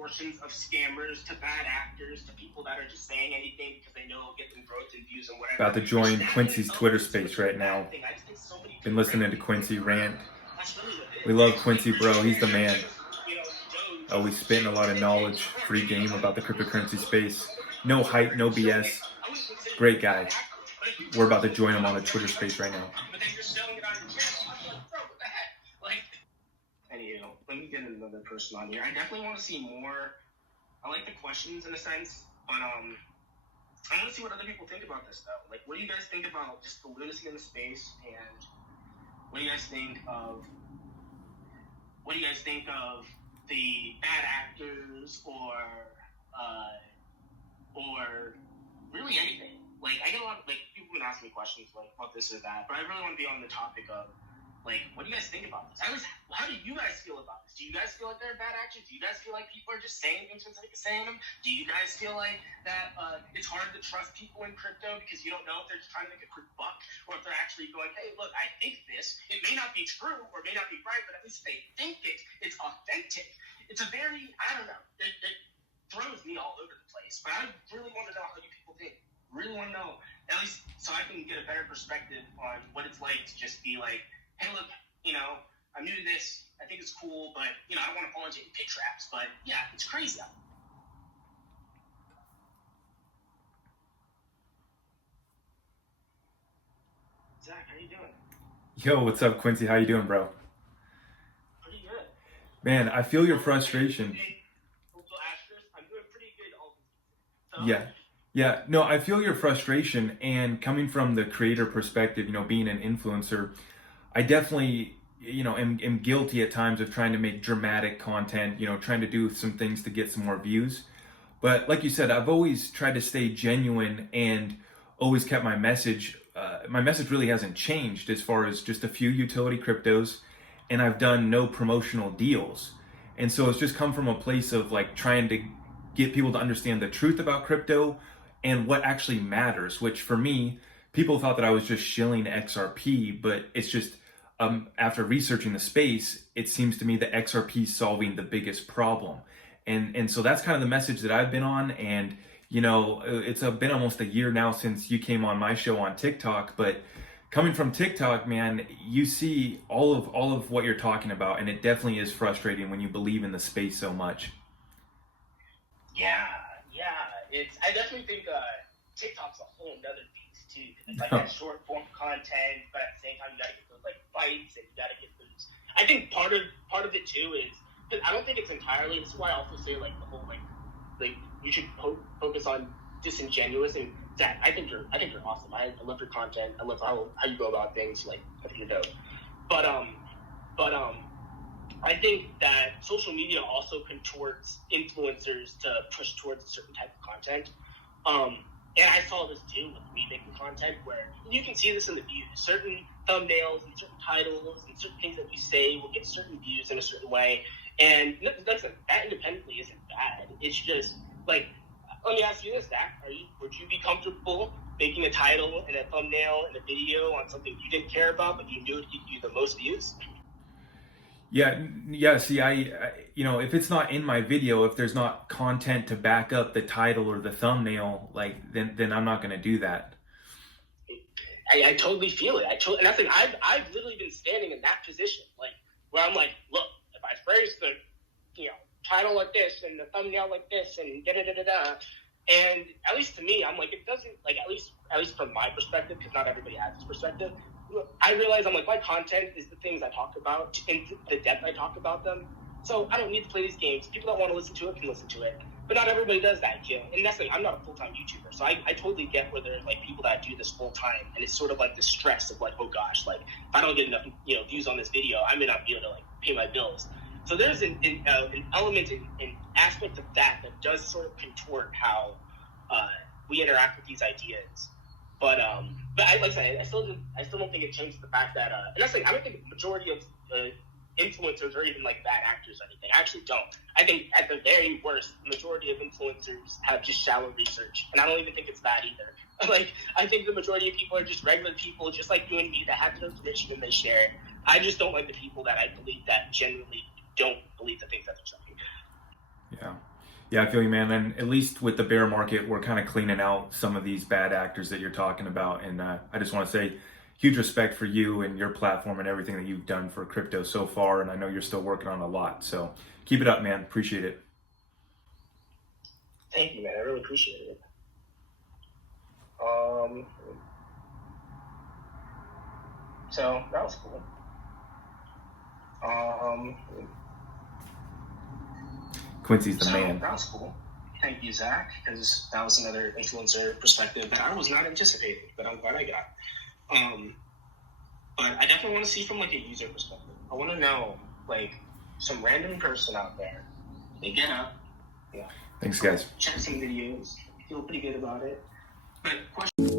proportions of scammers to bad actors to people that are just saying anything because they know it'll get them growth and views and whatever. About to join Quincy's Twitter space right now. Been listening to Quincy rant. We love Quincy, bro. He's the man. Always spitting a lot of knowledge, free game about the cryptocurrency space. No hype, no BS. Great guy. We're about to join him on a Twitter space right now. Anywho, let me get another person on here. I definitely want to see more. I like the questions in a sense, but I want to see what other people think about this though. Like, what do you guys think about just the lunacy in the space, and what do you guys think of the bad actors or really anything? Like, I get a lot of, like, people have been asking me questions like about this or that, but I really want to be on the topic of, like, what do you guys think about this? How do you guys feel about this? Do you guys feel like they're bad actors? Do you guys feel like people are just saying things for the sake of saying them? Do you guys feel like that it's hard to trust people in crypto because you don't know if they're just trying to make a quick buck or if they're actually going, hey, look, I think this. It may not be true or may not be right, but at least they think it. It's authentic. It's a very, I don't know, it throws me all over the place. But I really want to know how you people think. Really want to know, at least so I can get a better perspective on what it's like to just be like, hey, look, you know, I'm new to this. I think it's cool, but, you know, I don't want to fall into any pit traps. But, yeah, it's crazy out there. Zach, how you doing? Yo, what's up, Quincy? How you doing, bro? Pretty good. Man, I feel your frustration. I'm doing pretty good all the time. Yeah, no, I feel your frustration, and coming from the creator perspective, you know, being an influencer, I definitely, you know, am guilty at times of trying to make dramatic content, you know, trying to do some things to get some more views. But like you said, I've always tried to stay genuine and always kept my message. My message really hasn't changed as far as just a few utility cryptos, and I've done no promotional deals. And so it's just come from a place of like trying to get people to understand the truth about crypto and what actually matters, which for me, people thought that I was just shilling XRP, but it's just, after researching the space, it seems to me that XRP is solving the biggest problem. And so that's kind of the message that I've been on. And, you know, it's been almost a year now since you came on my show on TikTok, but coming from TikTok, man, you see all of what you're talking about, and it definitely is frustrating when you believe in the space so much. Yeah. I definitely think TikTok's a whole nother beast too. It's like that short form content, but at the same time you gotta get those like bites and you gotta get those. I think part of it too is, because I don't think it's entirely. This is why I also say like the whole like you should focus on disingenuous. And Zach, I think you're awesome. I love your content. I love how you go about things. Like, I think you're dope. But I think that social media also contorts influencers to push towards a certain type of content. And I saw this too with me making content, where you can see this in the views. Certain thumbnails and certain titles and certain things that you say will get certain views in a certain way. And that independently isn't bad. It's just like, let me ask you this, Zach. Would you be comfortable making a title and a thumbnail and a video on something you didn't care about, but you knew it would get you the most views? Yeah. See, I you know, if it's not in my video, if there's not content to back up the title or the thumbnail, like then I'm not going to do that. I totally feel it. And I think I've literally been standing in that position, like where I'm like, look, if I phrase the title like this and the thumbnail like this and and at least to me, I'm like, it doesn't, like, at least from my perspective, because not everybody has this perspective. I realize I'm like, my content is the things I talk about in the depth I talk about them. So I don't need to play these games. People that want to listen to it can listen to it. But not everybody does that, And that's like, I'm not a full-time YouTuber. So I totally get where there's like people that do this full-time. And it's sort of like the stress of like, oh gosh, like if I don't get enough views on this video, I may not be able to like pay my bills. So there's an element, an aspect of that does sort of contort how we interact with these ideas. But like I said, I still don't think it changes the fact that, and that's like, I don't think the majority of influencers are even like bad actors or anything. I actually don't. I think at the very worst, the majority of influencers have just shallow research, and I don't even think it's bad either. Like, I think the majority of people are just regular people, just like you and me, that have their information and they share it. I just don't like the people that I believe that genuinely don't believe the things that they're saying. Yeah. Yeah, I feel you, man. And at least with the bear market, we're kind of cleaning out some of these bad actors that you're talking about. And I just want to say huge respect for you and your platform and everything that you've done for crypto so far. And I know you're still working on a lot. So keep it up, man. Appreciate it. Thank you, man. I really appreciate it. So that was cool. Quincy's the man. That was cool. Thank you, Zach, because that was another influencer perspective that I was not anticipating, but I'm glad I got. But I definitely want to see from like a user perspective. I want to know like some random person out there. They get up, Thanks, guys. check some videos, feel pretty good about it. But question.